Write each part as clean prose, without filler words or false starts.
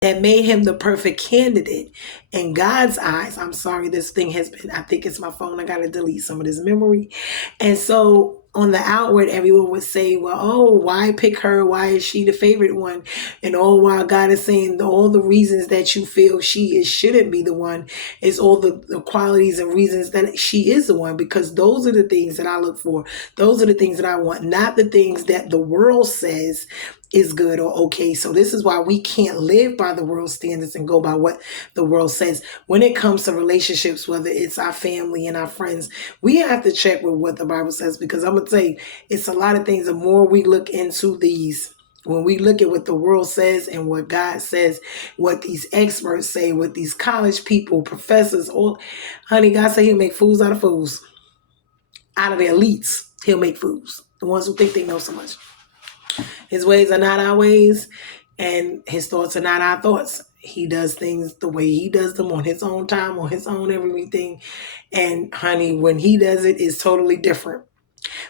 that made him the perfect candidate in God's eyes. I'm sorry, this thing has been, I think it's my phone. I got to delete some of this memory. And so on the outward, everyone would say, well, oh, why pick her? Why is she the favorite one? And all while God is saying all the reasons that you feel she is shouldn't be the one is all the qualities and reasons that she is the one, because those are the things that I look for. Those are the things that I want, not the things that the world says is good or okay. So this is why we can't live by the world standards and go by what the world says. When it comes to relationships, whether it's our family and our friends, we have to check with what the Bible says, because I'm going to tell you, it's a lot of things. The more we look into these, when we look at what the world says and what God says, what these experts say, what these college people, professors, all, honey, God said he'll make fools out of fools. Out of the elites, he'll make fools. The ones who think they know so much. His ways are not our ways, and his thoughts are not our thoughts. He does things the way he does them, on his own time, on his own everything. And honey, when he does it, it's totally different.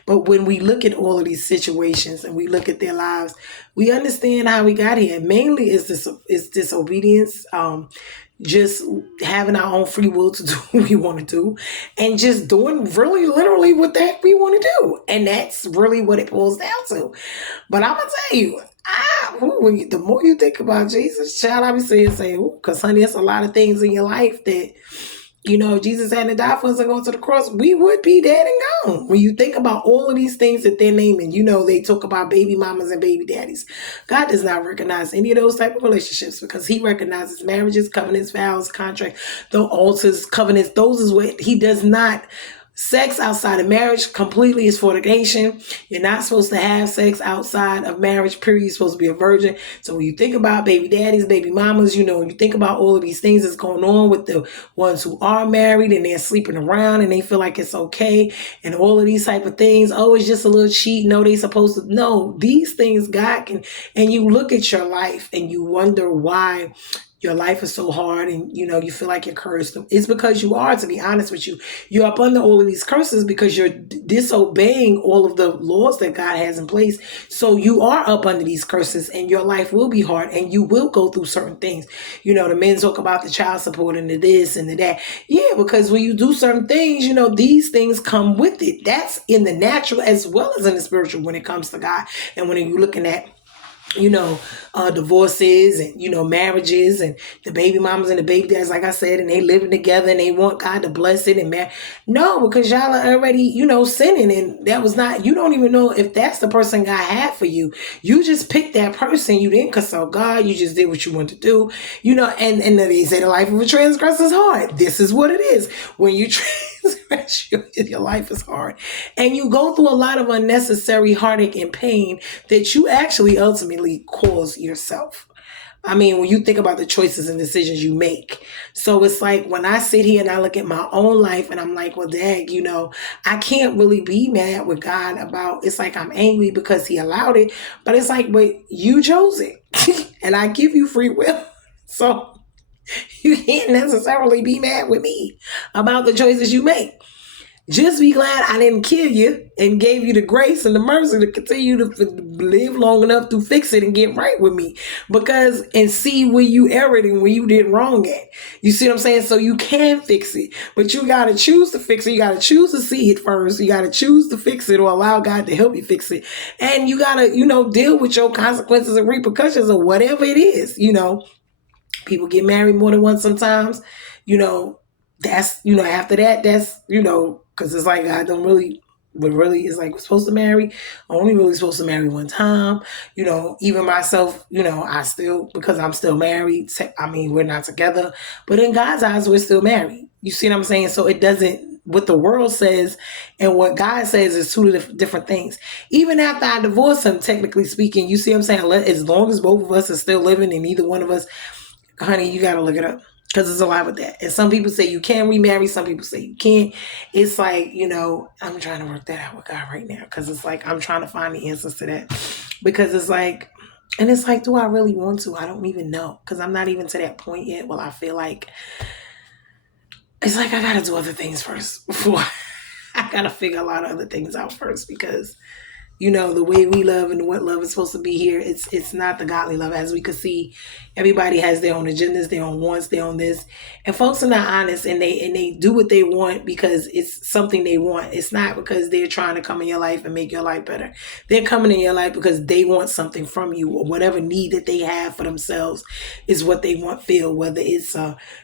But when we look at all of these situations and we look at their lives, we understand how we got here. Mainly is disobedience, just having our own free will to do what we want to do, and just doing really literally what the heck we want to do. And that's really what it boils down to. But I'm gonna tell you, the more you think about Jesus, child, I be saying, because honey, it's a lot of things in your life that, Jesus hadn't died for us and gone to the cross, we would be dead and gone. When you think about all of these things that they're naming, they talk about baby mamas and baby daddies. God does not recognize any of those type of relationships, because he recognizes marriages, covenants, vows, contracts, the altars, covenants. Those is what he does not. Sex outside of marriage completely is fornication. You're not supposed to have sex outside of marriage, period. You're supposed to be a virgin. So when you think about baby daddies, baby mamas, when you think about all of these things that's going on with the ones who are married and they're sleeping around and they feel like it's okay, and all of these type of things, oh, it's just a little cheat. No, they supposed to. No, these things God can, and you look at your life and you wonder why your life is so hard, and you feel like you're cursed. It's because you are, to be honest with you. You're up under all of these curses because you're disobeying all of the laws that God has in place. So you are up under these curses, and your life will be hard, and you will go through certain things. The men talk about the child support and the this and the that. Yeah, because when you do certain things, these things come with it. That's in the natural as well as in the spiritual when it comes to God. And when you're looking at divorces and, marriages and the baby mamas and the baby dads, like I said, and they living together and they want God to bless it and no, because y'all are already, sinning, and that was not, you don't even know if that's the person God had for you. You just picked that person. You didn't consult God. You just did what you wanted to do, and they say the life of a transgressor is hard. This is what it is. When you transgress, your life is hard. And you go through a lot of unnecessary heartache and pain that you actually ultimately cause yourself. I mean, when you think about the choices and decisions you make. So it's like when I sit here and I look at my own life and I'm like, well, dang, I can't really be mad with God about, it's like I'm angry because he allowed it. But it's like, but you chose it and I give you free will. So you can't necessarily be mad with me about the choices you make. Just be glad I didn't kill you and gave you the grace and the mercy to continue to live long enough to fix it and get right with me. And see where you erred and where you did wrong at. You see what I'm saying? So you can fix it, but you got to choose to fix it. You got to choose to see it first. You got to choose to fix it or allow God to help you fix it. And you got to, deal with your consequences and repercussions of whatever it is. People get married more than once sometimes. That's, after that, that's, because it's like I don't really, but really it's like we're supposed to marry, only really supposed to marry one time. Even myself, I still, because I'm still married, I mean, we're not together, but in God's eyes, we're still married. You see what I'm saying? So it doesn't, what the world says and what God says is two different things. Even after I divorce him, technically speaking, you see what I'm saying? As long as both of us are still living and neither one of us, honey, you got to look it up. Because there's a lot with that. And some people say you can remarry. Some people say you can't. It's like, I'm trying to work that out with God right now. Because it's like, I'm trying to find the answers to that. Because it's like, and it's like, do I really want to? I don't even know. Because I'm not even to that point yet. Well, I feel like, it's like I got to do other things first. Before I got to figure a lot of other things out first. Because, the way we love and what love is supposed to be here. It's not the godly love. As we could see, everybody has their own agendas, their own wants, their own this. And folks are not honest, and they do what they want because it's something they want. It's not because they're trying to come in your life and make your life better. They're coming in your life because they want something from you, or whatever need that they have for themselves is what they want filled, whether it's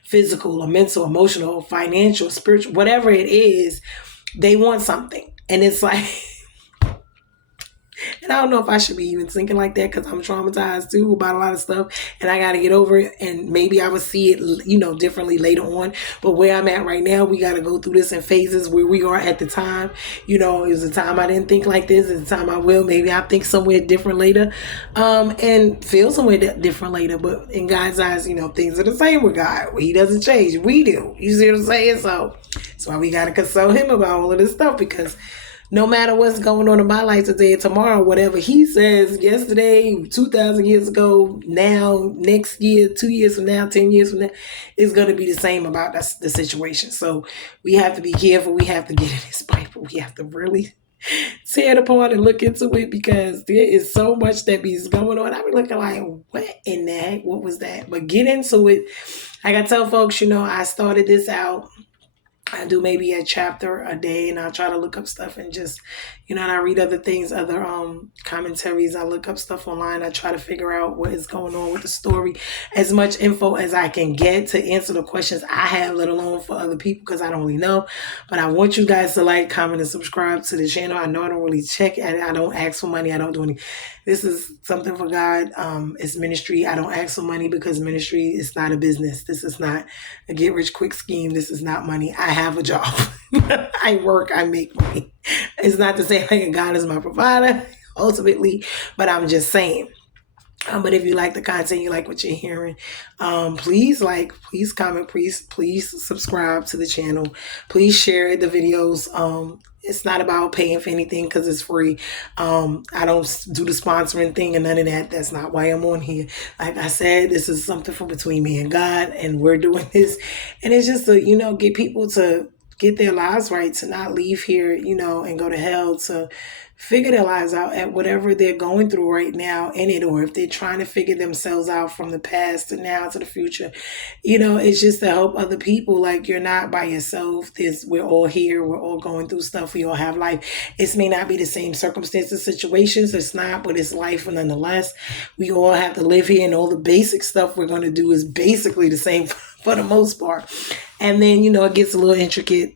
physical or mental, emotional, or financial, spiritual, whatever it is, they want something. And it's like, and I don't know if I should be even thinking like that because I'm traumatized too about a lot of stuff and I got to get over it. And maybe I will see it, differently later on. But where I'm at right now, we got to go through this in phases. Where we are at the time. It was a time I didn't think like this. It's a time I will. Maybe I'll think somewhere different later and feel somewhere different later. But in God's eyes, things are the same with God. He doesn't change. We do. You see what I'm saying? So that's why we got to consult him about all of this stuff, because no matter what's going on in my life today and tomorrow, whatever he says yesterday, 2,000 years ago, now, next year, 2 years from now, 10 years from now, it's going to be the same about the situation. So we have to be careful. We have to get in this Bible. We have to really tear it apart and look into it, because there is so much that be going on. I be looking like, what in the heck? What was that? But get into it. Like I tell folks, I started this out. I do maybe a chapter a day, and I'll try to look up stuff and just, and I read other things, other commentaries. I look up stuff online. I try to figure out what is going on with the story, as much info as I can get to answer the questions I have, let alone for other people, because I don't really know. But I want you guys to like, comment, and subscribe to the channel. I know I don't really check, and I don't ask for money. I don't do any. This is something for God. It's ministry. I don't ask for money because ministry is not a business. This is not a get rich quick scheme. This is not money. I have a job. I work. I make money. It's not to say like God is my provider ultimately, but I'm just saying. But if you like the content, you like what you're hearing, please like, please comment, please subscribe to the channel. Please share the videos. It's not about paying for anything because it's free. I don't do the sponsoring thing and none of that. That's not why I'm on here. Like I said, this is something from between me and God, and we're doing this. And it's just to, get people to get their lives right, to not leave here, and go to hell, to figure their lives out at whatever they're going through right now in it, or if they're trying to figure themselves out from the past to now to the future. It's just to help other people. Like, you're not by yourself. We're all here. We're all going through stuff. We all have life. It may not be the same circumstances, situations. It's not, but it's life nonetheless. We all have to live here, and all the basic stuff we're going to do is basically the same for the most part. And then, it gets a little intricate